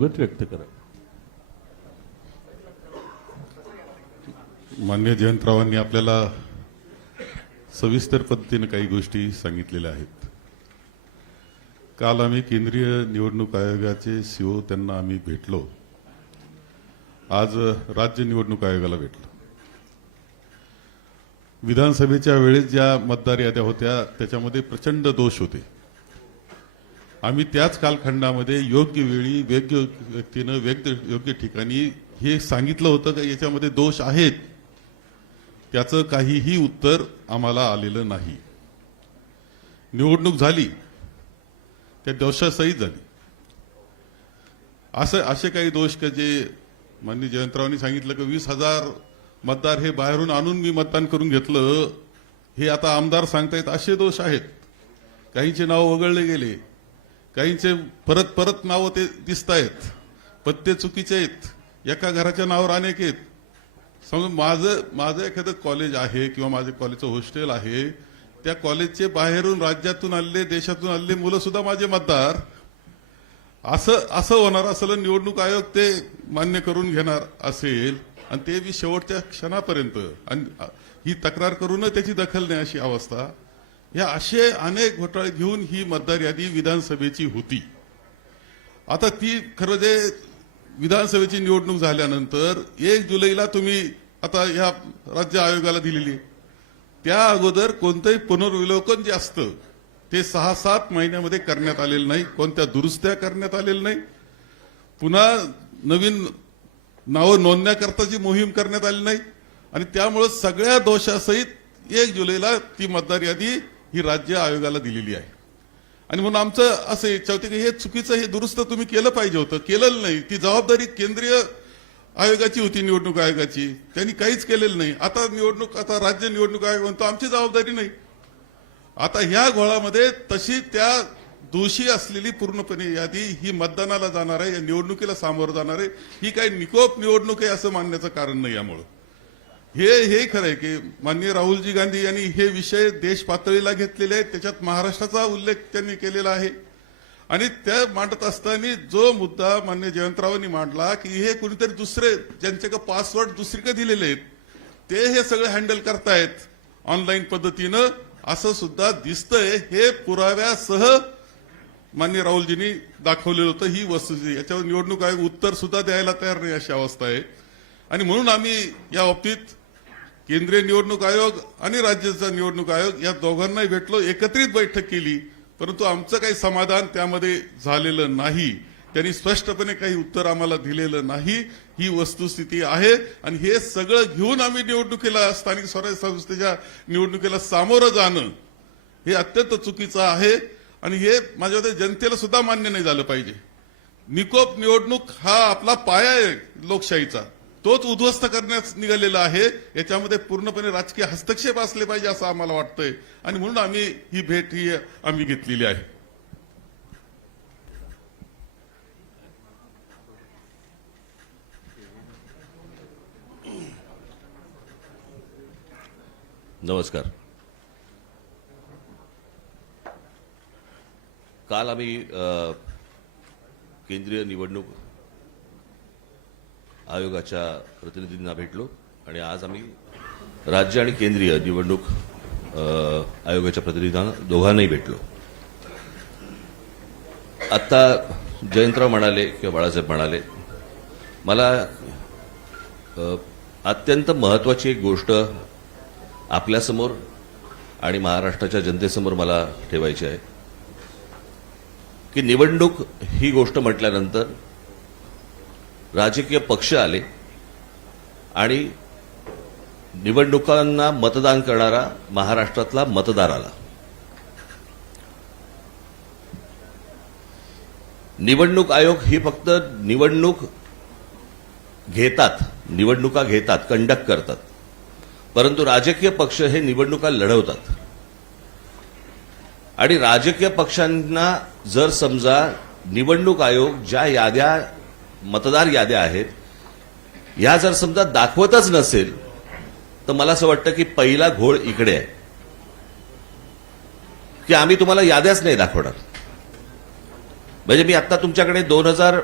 मत व्यक्त करा. माननीय जयंतरावांनी आपल्याला सविस्तर पद्धतीने काही गोष्टी सांगितलेल्या आहेत. काल आम्ही केंद्रीय निवडणूक आयोगाचे सीओ त्यांना आम्ही भेटलो. आज राज्य निवडणूक आयोगाला भेटलो. विधानसभेच्या वेळेस ज्या मतदार याद्या होत्या त्याच्यामध्ये प्रचंड दोष होते. आम्ही त्याच कालखंडामध्ये योग्य वेळी योग्य व्यक्तीनं योग्य ठिकाणी हे सांगितलं होतं की याच्यामध्ये दोष आहेत. त्याचं काहीही उत्तर आम्हाला आलेलं नाही. निवडणूक झाली त्या दोषासहित झाली. असे काही दोष की जे माननीय जयंतरावांनी सांगितलं की 20,000 मतदार हे बाहेरून आणून मी मतदान करून घेतलं, हे आता आमदार सांगतायत, असे दोष आहेत. काहींचे नाव वगळले गेले, काहींचे परत परत नावं ते दिसत आहेत, पत्ते चुकीचे आहेत, एका घराच्या नावावर अनेक आहेत. समजा माझं एखादं कॉलेज आहे किंवा माझे कॉलेजचं हॉस्टेल आहे, त्या कॉलेजचे बाहेरून राज्यातून आलेले देशातून आलेले मुलं सुद्धा माझे मतदार, असं होणार असेल. निवडणूक आयोग ते मान्य करून घेणार असेल आणि ते बी शेवटच्या क्षणापर्यंत, आणि ही तक्रार करून त्याची दखल नाही अशी अवस्था. या असे अनेक घोटाळे घेऊन ही मतदार यादी विधानसभेची होती. आता ती खरं जे विधानसभेची निवडणूक झाल्यानंतर 1 जुलैला तुम्ही आता या राज्य आयोगाला दिलेली, त्या अगोदर कोणतंही पुनर्विलोकन जे असतं ते 6-7 महिन्यामध्ये करण्यात आलेलं नाही. कोणत्या दुरुस्त्या करण्यात आलेल्या नाही. पुन्हा नवीन नावं नोंदण्याकरताची मोहीम करण्यात आली नाही. आणि त्यामुळे सगळ्या दोषासहित 1 जुलैला ती मतदार यादी ही राज्य आयोगाला दिलेली आहे. आणि म्हणून आमचं असं इच्छा होती की हे चुकीचं, हे दुरुस्त तुम्ही केलं पाहिजे होतं, केलेलं नाही. ती जबाबदारी केंद्रीय आयोगाची होती, निवडणूक आयोगाची. त्यांनी काहीच केलेलं नाही. आता राज्य निवडणूक आयोग म्हणतो आमची जबाबदारी नाही. आता ह्या घोळामध्ये तशी त्या दोषी असलेली पूर्णपणे यादी ही मतदानाला जाणार आहे, या निवडणुकीला सामोरं जाणार आहे. ही काही निकोप निवडणूक आहे असं मानण्याचं कारण नाही. यामुळं हे खरं आहे की माननीय राहुलजी गांधी यांनी हे विषय देश पातळीला घेतलेले आहेत. त्याच्यात महाराष्ट्राचा उल्लेख त्यांनी केलेला आहे. आणि त्या मांडत असताना जो मुद्दा माननीय जयंतरावांनी मांडला की हे कुणीतरी दुसरे ज्यांच्याकडे पासवर्ड दुसरीकडे दिलेले आहेत ते हे सगळे हँडल करतायत ऑनलाईन पद्धतीनं, असं सुद्धा दिसतंय. हे पुराव्यासह माननीय राहुलजींनी दाखवलेलं होतं. ही वस्तुस्थिती, याच्यावर निवडणूक आयोग उत्तर सुद्धा द्यायला तयार नाही अशी अवस्था आहे. आणि म्हणून आम्ही या बाबतीत केंद्रीय निवडणूक आयोग आणि राज्याचा निवडणूक आयोग या दोघांनाही भेटलो, एकत्रित बैठक केली. परंतु आमचं काही समाधान त्यामध्ये झालेलं नाही. त्यांनी स्पष्टपणे काही उत्तर आम्हाला दिलेलं नाही. ही वस्तुस्थिती आहे. आणि हे सगळं घेऊन आम्ही निवडणुकीला, स्थानिक स्वराज्य संस्थेच्या निवडणुकीला सामोरं जाणं हे अत्यंत चुकीचं आहे. आणि हे माझ्या मते जनतेला सुद्धा मान्य नाही झालं पाहिजे. निकोप निवडणूक हा आपला पाया आहे लोकशाहीचा, तोच उद्ध्वस्त करण्यास निघालेला आहे. याच्यामध्ये पूर्णपणे राजकीय हस्तक्षेप असले पाहिजे असं आम्हाला वाटतंय. आणि म्हणून आम्ही ही भेट आम्ही घेतलेली आहे. नमस्कार. काल आम्ही केंद्रीय निवडणूक आयोगाच्या प्रतिनिधींना भेटलो आणि आज आम्ही राज्य आणि केंद्रीय निवडणूक आयोगाच्या प्रतिनिधींना दोघांनाही भेटलो. आता जयंतराव म्हणाले किंवा बाळासाहेब म्हणाले, मला अत्यंत महत्वाची एक गोष्ट आपल्यासमोर आणि महाराष्ट्राच्या जनतेसमोर मला ठेवायची आहे की निवडणूक ही गोष्ट म्हटल्यानंतर राजकीय पक्ष आले आणि निवडणुकांना मतदान करणारा महाराष्ट्रातला मतदार आला. निवडणूक आयोग ही फक्त निवडणुका घेतात, कंडक्ट करतात. परंतु राजकीय पक्ष हे निवडणुका लढवतात. आणि राजकीय पक्षांना जर समजा निवडणूक आयोग ज्या याद्या, मतदार याद्या आहेत, ह्या जर समजा दाखवतच नसेल तर मला असं वाटतं की पहिला घोळ इकडे आहे की आम्ही तुम्हाला याद्याच नाही दाखवणार. म्हणजे मी आता तुमच्याकडे 2000